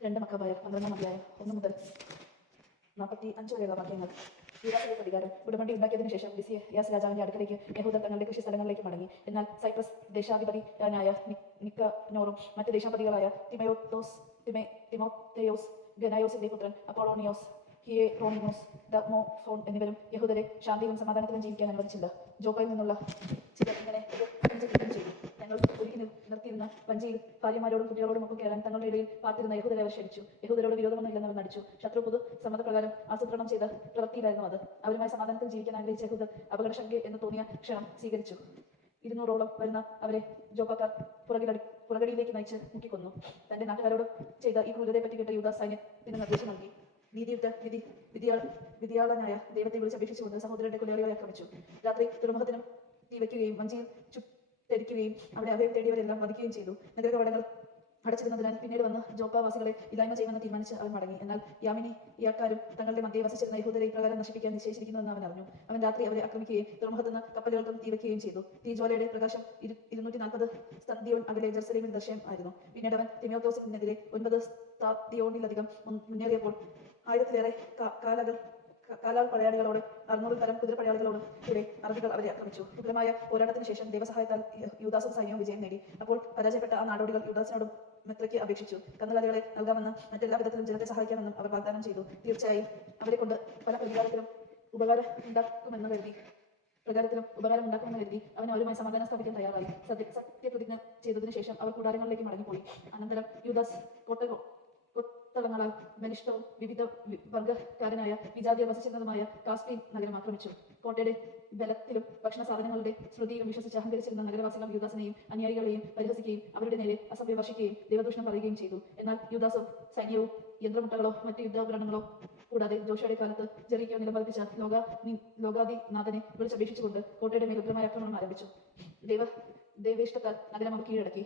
രണ്ട് മക്കാബായർ പന്ത്രണ്ടാം അധ്യായം ഒന്ന് മുതൽ നാൽപ്പത്തി അഞ്ച് വരെയുള്ള വാക്യങ്ങൾ. യൂദാസിന്റെ പ്രതികാരം ഉടമ്പടി ഉണ്ടാക്കിയതിനു ശേഷം യാസ് രാജാവിന്റെ അടുക്കലേക്ക് യഹൂദർ തങ്ങളുടെ കൃഷി സ്ഥലങ്ങളിലേക്ക് മടങ്ങി. എന്നാൽ സൈപ്രസ് ദേശാധിപതിയായ നിക്കനോറും മറ്റ് ദേശാധിപതികളായ തിമയോത്തോസ് തിമേ തിമോത്തേയോസ് ഗനായോസിന്റെ പുത്രൻ അപ്പോളോണിയോസ് ഹിയെ റോണിനോസ് ദമോഫോൺ എന്നിവരും യഹൂദരെ ശാന്തിയിലും സമാധാനത്തിലും ജീവിക്കാൻ അനുവദിച്ചില്ല. ജോപ്പയിൽ നിന്നുള്ള ചിലർ ഇങ്ങനെ ഒരു പഞ്ചകീർത്തനം ചെയ്തു ഞങ്ങൾ ഒരുക്കി നിർ- നിർത്തിയിരുന്ന വഞ്ചിയിൽ ഭാര്യമാരോടും കുട്ടികളോടും ഒക്കെ കയറാൻ തങ്ങളുടെ ഇടയിൽ പാർത്തിരുന്ന യഹൂദരെ അവർ ക്ഷണിച്ചു. യഹൂദരോട് വിരോധമൊന്നുമില്ലെന്ന് അവർ നടിച്ചു. ശത്രു പൊതു സമ്മതപ്രകാരം ആസൂത്രണം ചെയ്ത പ്രവൃത്തിയിലായിരുന്നു അത്. അവരുമായി സമാധാനത്തിൽ ജീവിക്കാൻ ആഗ്രഹിച്ച യഹൂദർ അപകടശങ്ക എന്ന് തോന്നിയ ക്ഷണം സ്വീകരിച്ചു. ഇരുന്നൂറോളം വരുന്ന അവരെ ജോപ്പക്കാർ പുറകിലടി പുറകടിയിലേക്ക് നയിച്ച് മുക്കിക്കൊന്നു. തന്റെ നാട്ടുകാരോട് ചെയ്ത ഈ ക്രൂരതയെ പറ്റി കേട്ട യൂദാസ് സൈന്യത്തിന് നിർദ്ദേശം നൽകി. നീതിയുറ്റ വിധി വിധിയാ വിധിയാളനായ ദൈവത്തെ വിളിച്ച് അപേക്ഷിച്ചുകൊണ്ട് സഹോദരന്റെ കൊലയാളികളെ ആക്രമിച്ചു. രാത്രി തുറമുഖത്തിനും തീ വയ്ക്കുകയും വഞ്ചിയിൽ ചുട്ടരിക്കുകയും അവിടെ അഭയം തേടിയവരെല്ലാം വധിക്കുകയും ചെയ്തു. നഗര കവാടങ്ങൾ അടച്ചിരുന്നതിനാൽ പിന്നീട് വന്ന് ജോപ്പാവാസികളെ ഇല്ലായ്മ ചെയ്യുമെന്ന് തീരുമാനിച്ച് അവൻ മടങ്ങി. എന്നാൽ യാമിനി ഇയാക്കാരും തങ്ങളുടെ മധ്യേ വസിച്ചിരുന്ന യഹൂദരെ ഇപ്രകാരം നശിപ്പിക്കാൻ നിശ്ചയിച്ചിരിക്കുന്നുവെന്ന് അവൻ അറിഞ്ഞു. അവൻ രാത്രി അവരെ ആക്രമിക്കുകയും തുറമുഖത്തുനിന്ന് കപ്പലുകൾക്കും തീ ചെയ്തു. ചെയ്തു തീജ്വാലയുടെ പ്രകാശം ഇരു ഇരുന്നൂറ്റി നാൽപ്പത് സ്തന്തിയോൺ അകലെ ജെറുസലേമിൽ ദൃശ്യം ആയിരുന്നു. പിന്നീട് അവൻ തിമോത്തോസിനെതിരെ ഒൻപത് സ്ഥാതിയോണിലധികം മുന്നേറിയപ്പോൾ ആയിരത്തിലേറെ കാലകൾ ക- കാലാൾ പടയാളികളോട് അറുന്നൂറ് തരം കുതിരപ്പടയാളികളോടും കൂടെ അറബികൾ അവരെ ആക്രമിച്ചു. വിപുലമായ പോരാട്ടത്തിന് ശേഷം ദൈവസഹായത്താൽ യൂദാസും സൈന്യവും വിജയം നേടി. അപ്പോൾ പരാജയപ്പെട്ട ആ നാടോടികൾ യൂദാസിനോട് മെത്രയ്ക്ക് അപേക്ഷിച്ചു. കന്നുകാലികളെ നൽകാമെന്നും മറ്റെല്ലാ വിധത്തിലും ജനത്തെ സഹായിക്കാമെന്നും അവർ വാഗ്ദാനം ചെയ്തു. തീർച്ചയായും അവരെ കൊണ്ട് പല പ്രതികാരത്തിലും ഉപകാരം ഉണ്ടാക്കുമെന്ന് കരുതി. പ്രകാരത്തിലും ഉപകാരം ഉണ്ടാക്കുമെന്ന് കരുതി അവൻ അവരുമായി സമാധാനം സ്ഥാപിക്കാൻ തയ്യാറായി. സത്യ സത്യപ്രതിജ്ഞ ചെയ്തതിനു ശേഷം അവർ കൂടാരങ്ങളിലേക്ക് മടങ്ങിപ്പോയി. അനന്തരം യൂദാസ് കോട്ട കൊത്തളങ്ങളാൽ ബലിഷ്ഠവും വിവിധ വർഗക്കാരനായ വിജാതിയെ വസിച്ചിരുന്നതുമായ കാസ്പീൻ നഗരം ആക്രമിച്ചു. കോട്ടയുടെ ബലത്തിലും ഭക്ഷണ സാധനങ്ങളുടെ ശ്രുതിയിലും വിശ്വസിച്ച് അഹങ്കരിച്ചിരുന്ന നഗരവാസികൾ യൂദാസിനെയും അനുയായികളെയും പരിഹസിക്കുകയും അവരുടെ നേരെ അസഭ്യ വർഷിക്കുകയും ദേവദൂഷണം പറയുകയും ചെയ്തു. എന്നാൽ യുദ്ധാസോ സൈന്യവും യന്ത്രമുട്ടകളോ മറ്റ് യുദ്ധോപകരണങ്ങളോ കൂടാതെ ജോഷയുടെ കാലത്ത് ജെറിക്കോ നിലപതിച്ച ലോക ലോകാദിനാഥനെ വിളിച്ചപേക്ഷിച്ചുകൊണ്ട് കോട്ടയുടെ മേൽ ഉഗ്രമായ ആക്രമണം ആരംഭിച്ചു. ദേവ ദേവേഷ്ടക്കാർ നഗരം അവർ കീഴടക്കി.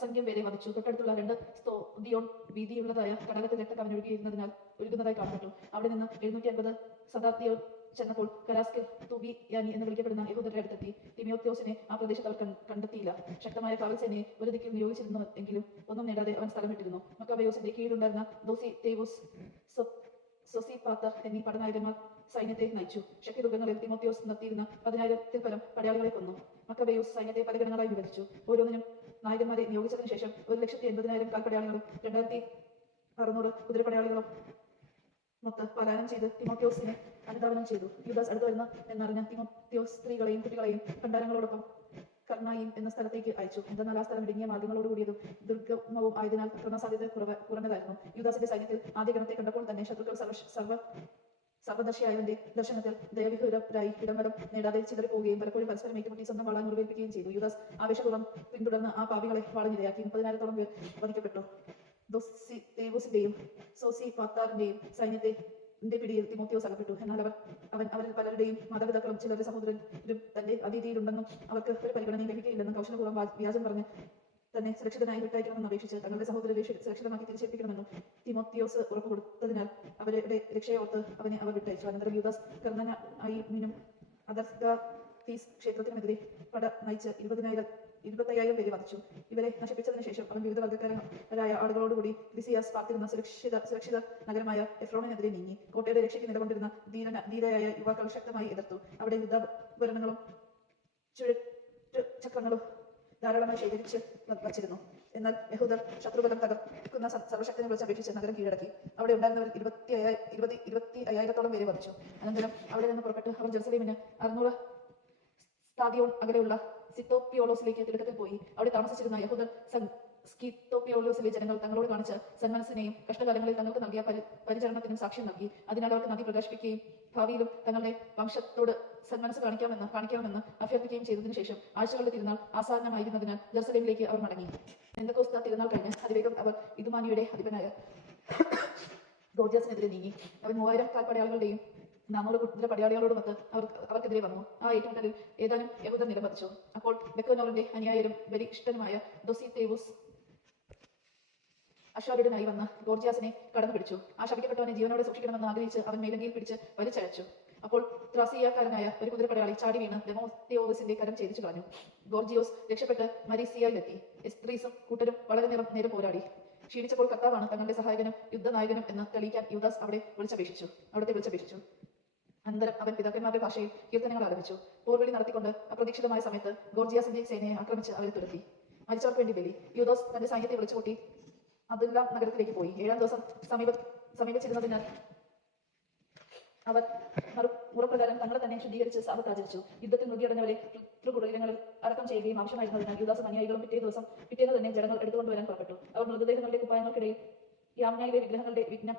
അസംഖ്യം പേരെ വധിച്ചു. തൊട്ടടുത്തുള്ള രണ്ട് സ്തോതിയോൺ വീതിയുള്ളതായ കടകത്തിൽ രക്തം അവനൊഴുകിയിരുന്നതിനാൽ ഒഴുകുന്നതായി കാണപ്പെട്ടു അവിടെ നിന്ന് എഴുന്നൂറ്റി അൻപത് സദാത്തിയോൺ ചെന്നപ്പോൾ കരാസ്കിൽ തുബി യാനി എന്ന് വിളിക്കപ്പെടുന്ന യഹൂദരുടെ അടുത്തെത്തി. തിമിയോത്യോസിനെ ആ പ്രദേശത്ത് അവർ കണ്ടെത്തിയില്ല. ശക്തമായ കാവൽ സേനയെ ഒരു ദിക്കിൽ നിയോഗിച്ചിരുന്നു എങ്കിലും ഒന്നും നേടാതെ അവൻ സ്ഥലം വിട്ടിരുന്നു മക്കാബയോസിന്റെ കീഴിലുണ്ടായിരുന്ന ദോസി തേവോസ് സോസി പാത്തർ എന്നീ പടനായകന്മാർ സൈന്യത്തെ നയിച്ചു. ശക്തിദുർഗങ്ങളിൽ തിമോത്തിയോസ് നിർത്തിയിരുന്ന പതിനായിരത്തിൽ പരം പടയാളികളെ കൊന്നു. മക്കബയോസ് സൈന്യത്തെ പല വിഭജിച്ചു. ഓരോന്നിനും നായകന്മാരെ നിയോഗിച്ചതിന് ശേഷം ഒരു ലക്ഷത്തി എൺപതിനായിരം കാൽപ്പടയാളികളും രണ്ടായിരത്തി അറുന്നൂറ് കുതിരപ്പടയാളികളും മൊത്ത പലായനം ചെയ്ത് തിമോത്യോസിനെ അനുധാവനം ചെയ്തു. യുദാസ് അടുത്തു വരുന്ന എന്നറിഞ്ഞ തിമോത്യോസ് സ്ത്രീകളെയും കുട്ടികളെയും ഭണ്ഡാരങ്ങളോടൊപ്പം കർണായിയും എന്ന സ്ഥലത്തേക്ക് അയച്ചു. എന്തെന്നാൽ ആ സ്ഥലം ഇടുങ്ങിയ മാർഗങ്ങളോടുകൂടിയതും ദുർഗമവും ആയതിനാൽ ആക്രമണസാധ്യത കുറവ് കുറഞ്ഞതായിരുന്നു. യുദാസിന്റെ സൈന്യത്തിൽ ആദ്യ ഗണത്തെ കണ്ടപ്പോൾ തന്നെ ശത്രുക്കൾ സർവ സർവ സർവദർശിയായവന്റെ ദർശനത്തിൽ ദയവിഹുരരായി ഇടംവരം നേടാതെ ചിതറിപ്പോവുകയും പലപ്പോഴും പരസ്പരം ഏറ്റുമുട്ടി സ്വന്തം വാളാൻ മുറിവേൽപ്പിക്കുകയും ചെയ്തു. യുദാസ് ആവേശപൂർവം പിന്തുടർന്ന് ആ പാപികളെ വാളിനിരയാക്കി മുപ്പതിനായിരത്തോളം പേർ വധിക്കപ്പെട്ടു. ദോസിന്റെയും സോസി പാത്താറിന്റെയും സൈന്യത്തെ ന്റെ പിടിയിൽ തിമോത്തിയോസ് അകപ്പെട്ടു. എന്നാൽ അവർ അവൻ അവരിൽ പലരുടെയും മാതാപിതാക്കളും ചിലരുടെ സഹോദരരും തന്റെ അതിഥിയിലുണ്ടെന്നും അവർക്ക് ഒരു പരിഗണനയും ലഭിക്കുകയില്ലെന്നും കൗശലപൂർവം വ്യാജം പറഞ്ഞ് തന്നെ സുരക്ഷിതനായി വിട്ടയക്കണമെന്ന് അപേക്ഷിച്ച് തങ്ങളുടെ സഹോദരരെ സുരക്ഷിതമാക്കി തിരിച്ചേൽപ്പിക്കണമെന്നും തിമോത്തിയോസ് ഉറപ്പ് കൊടുത്തതിനാൽ അവരുടെ രക്ഷയോർത്ത് അവനെ അവർ വിട്ടയച്ചു. അനന്തരം യൂദാസ് കർണനായിനും അദർഗീസ് ക്ഷേത്രത്തിനുമെതിരെ പട നയിച്ച് ഇരുപതിനായിരം ഇരുപത്തയ്യായിരം പേരെ വധിച്ചു. ഇവരെ നശിപ്പിച്ചതിന് ശേഷം അവൻ വിവിധ വർഗക്കാരായ ആളുകളോടുകൂടി ലിസിയാസ് പാർത്തിരുന്ന സുരക്ഷിത സുരക്ഷിത നഗരമായ എഫ്രോണിനെതിരെ നീങ്ങി. കോട്ടയുടെ രക്ഷയ്ക്ക് നിലകൊണ്ടിരുന്ന ധീരന ധീരയായ യുവാക്കൾ ശക്തമായി എതിർത്തു. അവിടെ യുദ്ധോപകരണങ്ങളും ചുഴറ്റ് ചക്രങ്ങളും ധാരാളമായി ശേഖരിച്ച് വച്ചിരുന്നു. എന്നാൽ യഹൂദർ ശത്രുബലം തകർക്കുന്ന സർവശക്തിനെ കുറിച്ച് അപേക്ഷിച്ച് നഗരം കീഴടക്കി. അവിടെ ഉണ്ടായിരുന്നവർ ഇരുപത്തി ഇരുപത് ഇരുപത്തി അയ്യായിരത്തോളം പേരെ വധിച്ചു. അനന്തരം അവിടെ നിന്ന് പുറപ്പെട്ട് അവൻ ജെറുസലേമിന് അറുന്നൂറ് സ്ഥാദിയോൺ അകലെയുള്ള സിത്തോപ്പിയോളോസിലേക്ക് തിടുക്കത്തിൽ പോയി. അവിടെ താമസിച്ചിരുന്ന യഹൂദർ സ്കിത്തോപ്പിയോളോസിലെ ജനങ്ങൾ തങ്ങളോട് കാണിച്ച സന്മനസ്സിനെയും കഷ്ടകാലങ്ങളിൽ തങ്ങൾക്ക് നൽകിയ പരി- പരിചരണത്തിനും സാക്ഷ്യം നൽകി. അതിനാൽ അവർക്ക് നന്ദി പ്രകാശിപ്പിക്കുകയും ഭാവിയിലും തങ്ങളുടെ വംശത്തോട് സന്മനസ് കാണിക്കാമെന്ന് കാണിക്കാമെന്ന് അഭ്യർത്ഥിക്കുകയും ചെയ്തതിനു ശേഷം ആഴ്ചകളുടെ തിരുനാൾ ആസാദനമായിരുന്നതിനാൽ ജെറുസലേമിലേക്ക് അവർ മടങ്ങി. എന്തൊക്കെ തിരുനാൾ കഴിഞ്ഞ് അതിവേഗം അവർ ഇതുമാനിയുടെ അധിപനായ ഗോർജിയസിനെതിരെ നീങ്ങി. അവൻ മൂവായിരം കാൽപ്പടയാളികളുടെയും നാനൂറ് പടയാളികളോട് പടയാളികളോടുമൊത്ത് അവർ അവർക്കെതിരെ വന്നു. ആ ഏറ്റുമുട്ടലിൽ ഏതാനും യഹൂദർ നിലംപതിച്ചു അപ്പോൾ ബെക്കോനോറിന്റെ അനുയായരും ബലിഷ്ഠനുമായ ദൊസിത്തേവൂസ് അശ്വാരൂഢനായി വന്ന് ഗോർജിയാസിനെ കടന്നു പിടിച്ചു. ആ ശപിക്കപ്പെട്ടവനെ ജീവനോടെ സൂക്ഷിക്കണമെന്ന് ആഗ്രഹിച്ച് അവൻ മേലങ്കിയിൽ പിടിച്ച് വലിച്ചഴച്ചു. അപ്പോൾ ത്രാസിയാക്കാരനായ ഒരു കുതിരപ്പടയാളി ചാടി വീണ് ഡെമോസ്തിയോവസിന്റെ കരം ഛേദിച്ചു കളഞ്ഞു. ഗോർജിയോസ് രക്ഷപ്പെട്ട് മരീസിയയിലെത്തി. എസ്ത്രീസും കൂട്ടരും വളരെ നേരം നേരം പോരാടി. ക്ഷീണിച്ചപ്പോൾ കർത്താവാണ് തങ്ങളുടെ സഹായകനും യുദ്ധനായകനും എന്ന് തെളിയിക്കാൻ യുദാസ് അവിടെ വിളിച്ചപേക്ഷിച്ചു. അവിടുത്തെ വിളിച്ചപേക്ഷിച്ചു. അനന്തരം അവൻ പിതാക്കന്മാരുടെ ഭാഷയിൽ കീർത്തനങ്ങൾ ആരംഭിച്ചു. പോർവിളി നടത്തിക്കൊണ്ട് അപ്രതീക്ഷിതമായ സമയത്ത് ഗോർജിയാസിന്റെ സേനയെ ആക്രമിച്ച് അവരെ തുരത്തി. മരിച്ചവർക്ക് വേണ്ടി ബലി. യുദോസ് തന്റെ സൈന്യത്തെ വിളിച്ചുകൂട്ടി അതെല്ലാം നഗരത്തിലേക്ക് പോയി. ഏഴാം ദിവസം സമീപ സമീപിച്ചിരുന്നതിനാൽ അവർ മറു- മുറപ്രകാരം തങ്ങളെ തന്നെ ശുദ്ധീകരിച്ച് സാപത്ത് ആചരിച്ചു യുദ്ധത്തിൽ മൃതിയടഞ്ഞവരെ തൃകുടീരങ്ങളിൽ അടക്കം ചെയ്യുകയും ആവശ്യമായിരുന്നതിനാൽ യുദാസും അനുയായികളും പിറ്റേ ദിവസം പിറ്റേന്ന് തന്നെ ജനങ്ങൾ എടുത്തുകൊണ്ടുവരാൻ പുറപ്പെട്ടു. അവർ മൃതദേഹങ്ങളുടെ കുപ്പായങ്ങൾക്കിടയിൽ യാമ്നയിലെ വിഗ്രഹങ്ങളുടെ വിഘ്നം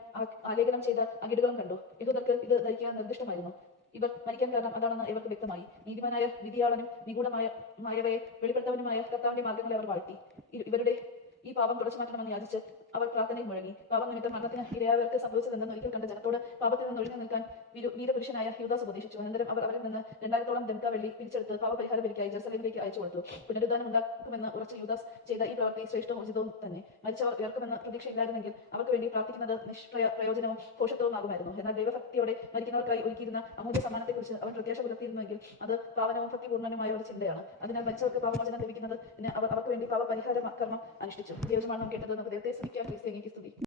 ആലേഖനം ചെയ്ത അകിടുകളും കണ്ടു. യഹൂദർക്ക് ഇത് ധരിക്കാൻ നിർദ്ദിഷ്ടമായിരുന്നു. ഇവർ മരിക്കാൻ കാരണം അതാണെന്ന് ഇവർക്ക് വ്യക്തമായി. നീതിമാനായ വിധിയാളനും നിഗൂഢമായ മായവയെ വെളിപ്പെടുത്തവനുമായ കർത്താവിന്റെ മാർഗങ്ങളെ അവർ വാഴ്ത്തി. ഇവരുടെ പാപം തുടച്ചു മാറ്റണമെന്ന് യാചിച്ച് അവർ പ്രാർത്ഥനയിൽ മുഴങ്ങി. പാപം നിമിത്തം മരണത്തിന് ഇരയായവർക്ക് സംഭവിച്ചതെന്ന് ഒരിക്കൽ കണ്ട ജനത്തോട് പാപത്തിൽ നിന്ന് ഒഴിഞ്ഞു നിൽക്കാൻ വീരപുരുഷനായ യുദാസ് ഉപദേശിച്ചു. അനന്തരം അവർ അവരിൽ നിന്ന് രണ്ടായിരത്തോളം ദംക വെള്ളി പിരിച്ചെടുത്ത് പാപപരിഹാര ബലിക്കായി ജെറുസലേമിലേക്ക് അയച്ചു കൊടുത്തു. പുനരുദ്ധാനം ഉണ്ടാക്കുമെന്ന് ഉറച്ച യുദാസ് ചെയ്ത ഈ പ്രവർത്തി ശ്രേഷ്ഠവും ഉചിതവും തന്നെ. മരിച്ചവർ ഉയർക്കുമെന്ന് പ്രതീക്ഷയില്ലായിരുന്നെങ്കിൽ അവർക്ക് വേണ്ടി പ്രാർത്ഥിക്കുന്നത് നിഷ്പ്രയ പ്രയോജനവും പോഷത്വവും ആകുമായിരുന്നു എന്നാൽ ദൈവഭക്തിയോടെ മരിക്കുന്നവർക്കായി ഒരുക്കിയിരുന്ന അമൂല്യ സമ്മാനത്തെക്കുറിച്ച് അവൻ പ്രത്യാശ പുലർത്തിയിരുന്നുവെങ്കിൽ അത് പാവനവും ഭക്തിപൂർണനുമായ ഒരു ചിന്തയാണ്. അതിനാൽ മരിച്ചവർക്ക് പാപമോചനം ലഭിക്കുന്നത് അവർ അവർക്ക് വേണ്ടി പാപപരിഹാര കർമ്മം അനുഷ്ഠിച്ചു. ദൈവമാണ് കേട്ടത് നമുക്ക് eu pensei que estudei.